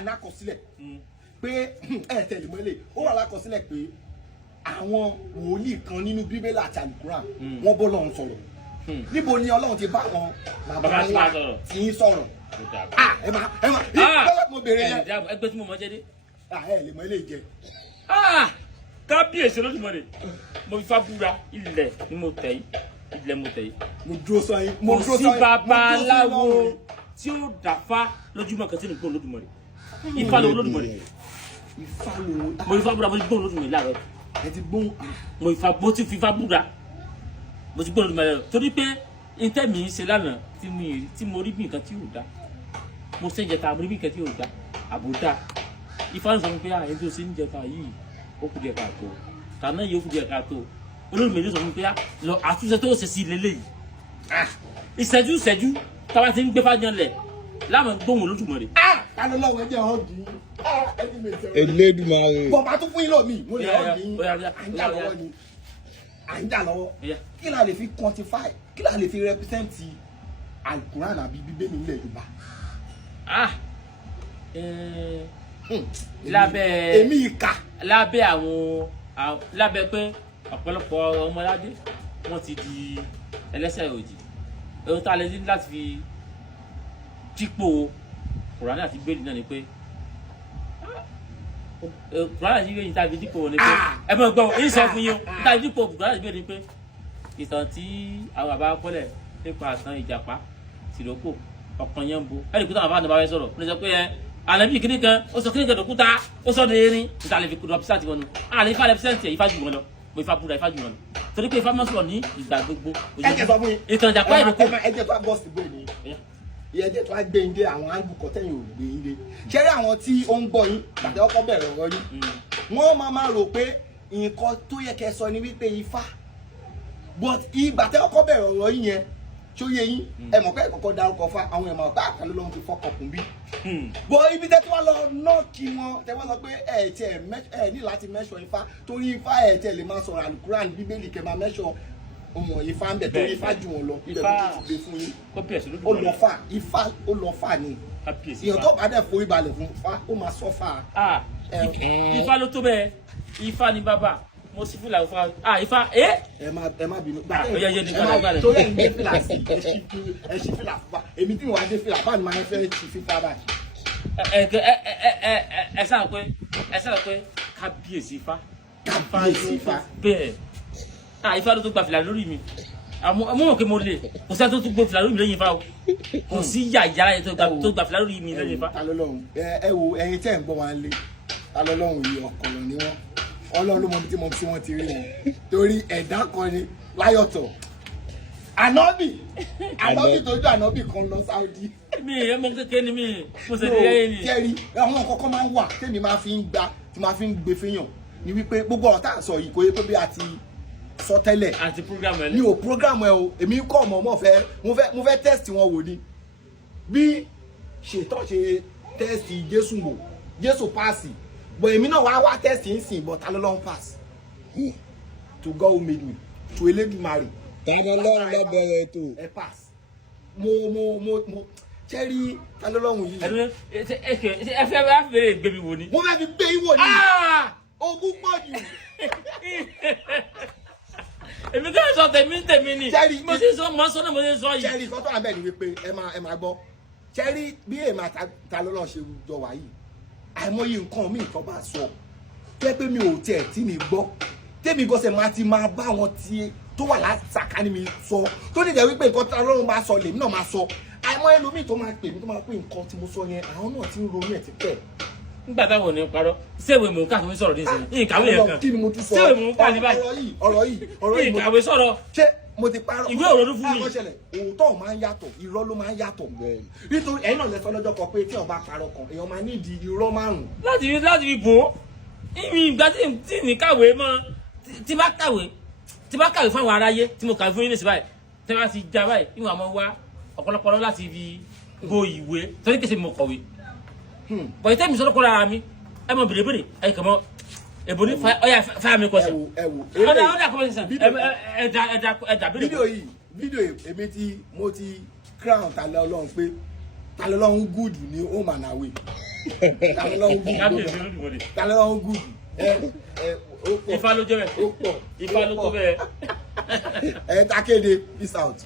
alákọsílẹ̀ pé ẹ tẹ̀lé mọ́lẹ̀ ó wà lákọsílẹ̀ pé àwọn wòlíì kan nínú bíbélì àti àlùkùránì wọ́n bọ́ lọ́run sọ̀rọ̀ níbo ni Ọlọ́run ti bá wọn bàbá ńlá tí ń sọ̀rọ̀ ẹ máa mo bèrè yẹn ẹgbẹ́ tí mo mọ̀ jẹ́ dé ẹ lè mọ ilé jẹ kábíyèsí Olódùmarè mo fi fábúra ilẹ̀ ni mo tẹ̀ yìí ilẹ̀ mo tẹ̀ yìí mo dúró sọ yín mo sí babaláwo tí ó dàfá lójúmọ́ kan tí nìkan Olódùmarè Ifá ló Olódùmarè mo fi fábúra mo ti gbóhùn Olódùmarè láàárọ̀ ẹ ti gbóhùn mo ti fi fábúra mo ti gbóhùn Olódùmarè torí pé ntẹ́ mi ń ṣe lánàá tí mo rí bí nǹkan tí ò dá mo ṣe ń jẹta mo rí bí nǹkan tí ò dá àbúdá Ifá ń sọ pé ẹni tó ṣe ń jẹta yìí ó kù díẹ̀ káàtó kàná yìí ó kù díẹ̀ káàtó Olódùmarè sọ pé lọ àtúnṣe tó ṣe sí ilé lẹ́yìn ìṣẹ́jú táwa ti ń gbé fájàn lẹ̀ láwọn gbóhùn Olódùmarè. kálọ́ lọ́wọ́ ẹ jẹ́ ọ́ọ̀gì Elédùmarè. bọ̀mà tún fún yín lómi mo lè ọ́ọ̀gì yín à ń jà lọ́wọ́ kí la lè fi quantify kí la lè fi represent alukuran àbí bíbélì nílẹ̀ Yorùbá. lábẹ́ èmi ìka lábẹ́ àwọn lábẹ́ pé ọ̀pọ̀lọpọ̀ ọmọládé wọ́n ti di ẹlẹ́sẹ̀ òdì ohun tá a lè ní láti fi dípò Kùránì àti Bíbélì náà ni pé Kùránì àti Bíbélì tá a fi dípò ni pé ẹ mọ̀ gbọ́ èyí sọ fún yín o tá a fi dípò Kùránì àti Bíbélì ni pé ìtàn tí àwọn bàbá kọ́lẹ̀ nípa àtàn Ìjàpá tìrókò ọ̀kan yẹn ń bo ẹ̀rí pé táwọn bá bá fẹ́ sọ̀rọ̀ ní sọ pé àlẹ́bí kìíní kan ó sọ kìíní kan dòkúta ó sọ de erin níta lè fi kúrò písàtì wọn nù àlẹ́ Ifá rẹpísẹ́ǹtì Ifá jù wọn lọ mo Ifá búra Ifá jù wọn lọ torí pé Ifá máa sọ̀rọ̀ ní ìgbà gbogbo ìtàn Ìjàpá ìrókò ẹjẹ tó a bọ́ sí bóyá ni ìyẹn tó a gbé yín dé àwọn áńgù kọ́tẹ́yìn ò gbé yín dé ṣẹ́rí àwọn tí ó ń gbọ́ yín gbàtẹ́ ọkọ̀ bẹ̀rẹ̀ ọ̀rọ̀ yín wọ́n máa rò pé nǹkan tó yẹ kẹ́ sọ ni wípé Ifá but ìgbàtẹ́ ọkọ̀ bẹ̀rẹ̀ ọ̀rọ̀ yín yẹn tó yẹ yín ẹ mọ̀ pé ẹ̀kọ́kọ́ dárúkọ Fá àwọn ẹ̀ máa bá àkàlẹ́ lọ́hún ti fọ́kọ̀kùn bí bọ́ ibi tẹ́ tí wọ́n lọ nọ́ọ̀kì wọn tẹ́ wọ́n sọ pé ẹ ní láti mẹ́sọ̀ Ifá torí Ifá ẹ̀ tẹ́ lè máa sọ̀rọ̀ àlùkùránì Bíbélì kẹ́ máa mẹ́sọ̀ ọmọ Ifá ń bẹ torí Ifá jù wọn lọ Ifá gbé fún yín ó lọ fà Ifá ó lọ fà ni ìyàn tó bá dẹ̀ forí balẹ̀ fún Ifá ó máa sọ fà. Ifá ló tó bẹ́ẹ̀ Ifá ni bàbá mo sì fìlà Ifá Ifá ẹ má bínú torí ẹ̀ ń gbé fìlà sí ẹ ṣí fìlà fún wa èmi tí mo wá dé fìlà báà ni màá fẹ́ ṣí fífá báyìí. ẹ sáà pé kábíyèsí Ifá Ifá bẹ́ẹ̀ Ifá ló tó gba fìlà lórí mi àmọ́ mọ̀ pé mo lè kò sí ẹni tó tún gbé fìlà lórí mi lẹ́yìn Ifá o kò sí yàrá yẹn tó gba fìlà lórí mi lẹ́yìn Ifá. ta ló lọ́hùn ẹ wo ẹ̀yin tẹ́ ń gbọ́ wa lé ta ló lọ́hùn yìí ọ̀kọ̀lọ̀ ni wọ́n Ọlọ́run ló mọ bí tí wọ́n ti rí wọn torí ẹ̀dá kan ni láyọ̀tọ̀ ànábì tó jẹ́ ànábì kan lọ Saudi. mi ẹ mọ kékeré ni mi mo ṣe ní ẹyẹ ni. kẹrí àwọn kọ̀ọ̀kan máa ń wà tèmi máa fi ń gbà tí máa fi ń gbé fẹ́yàn ni wípé gbogbo ọ̀rọ̀ tá à ń sọ yìí kò yẹ pé bí a ti sọ tẹ́lẹ̀ àti program ẹ ní o program ẹ o èmi kọ́ ọmọ mo fẹ́ test wọn wò ni bí ṣètò ṣe test Jésù wò Jésù pass but èmi náà wá test yín sìn but ta ló lọ́n pass to God who made me to Elédùmarè ta ló lọ́run lọ bẹ̀rẹ̀ ètò ẹ pass mo ṣẹ́rí ta ló lọ́run yìí. ẹ fẹ́ bá fèrè gbé mi wò ni. mo fẹ́ fi gbé yín wò ni ogún pọ̀ jù. èmi kí n sọ tèmi ni mo ti sọ mọ sọ náà mo ti sọ yìí. ṣẹ́rí kọ́tọ́ àbẹ̀ ni wípé ẹ máa gbọ́ ṣẹ́rí bí èèmà ta ló lọ́ọ́ ṣe jọ wá yìí àìmọye nǹkan mi tó bá sọ pé mi ò tiẹ̀ tí mi gbọ́ tèmi gọ́sẹ̀ máa bá wọn tí tó wà látàkánì mi sọ tó nídìí wípé nǹkan tí Ọlọ́run bá sọ lèmi náà máa sọ àìmọye lómi tó máa pè mí tó máa pè nǹkan tí mo sọ yẹn àwọn náà ti ń ronú ẹ̀ ti pẹ́. nígbà táwọn ò ní parọ́ séwèé mò ń kà tó ń sọ̀rọ̀ nísìnyí ní ìkàwé yẹn kan kí ni mo tún sọ séwèé mò ń kà ní báyìí ọ̀rọ̀ yìí ìkàwé sọ̀rọ̀ ṣé mo ti parọ́ ìwé òròdú fún mi òótọ́ máa ń yàtọ̀ irọ́ ló máa ń yàtọ̀ nítorí ẹ̀yin náà lẹ́sọ lọ́jọ́ kan pé tí èèyàn bá parọ́ kan èèyàn máa nídìí irọ́ márùn-ún. láti fi bò ó ìgbà tí ní kàwé mọ́ tí bá kàwé fún àwọn aráyé tí mo kàwé fún yín nísìnyí báyìí tí wọ́n ti já báyìí ìwọ̀n àmọ́ wá ọ̀pọ̀lọpọ̀ láti fi bo ìwé torí kìí ṣe mo kọ̀wé bọ̀yì tẹ́mi sọ́dọ̀ kọ́ra ara mi ẹ mọ bèrèbèrè ẹ kàn mọ́ èbò ní ọ̀yà fáyà mi kọ́sẹ̀ ọ̀dà kọ́sẹ̀ ẹ̀dà bèrè. fídíò èmi mo ti crown ta lọ́lọ́run pé ta lọ́lọ́run good ní home and away Tàlẹ́ lọ́wọ́ gùn. kábíyèsí olódùmọ̀dé. Tàlẹ́ lọ́wọ́ gùn. Ifá ló jẹ́ bẹ́ẹ̀. Ó pọ̀. Ifá ló tó bẹ́ẹ̀. Takéde, peace out.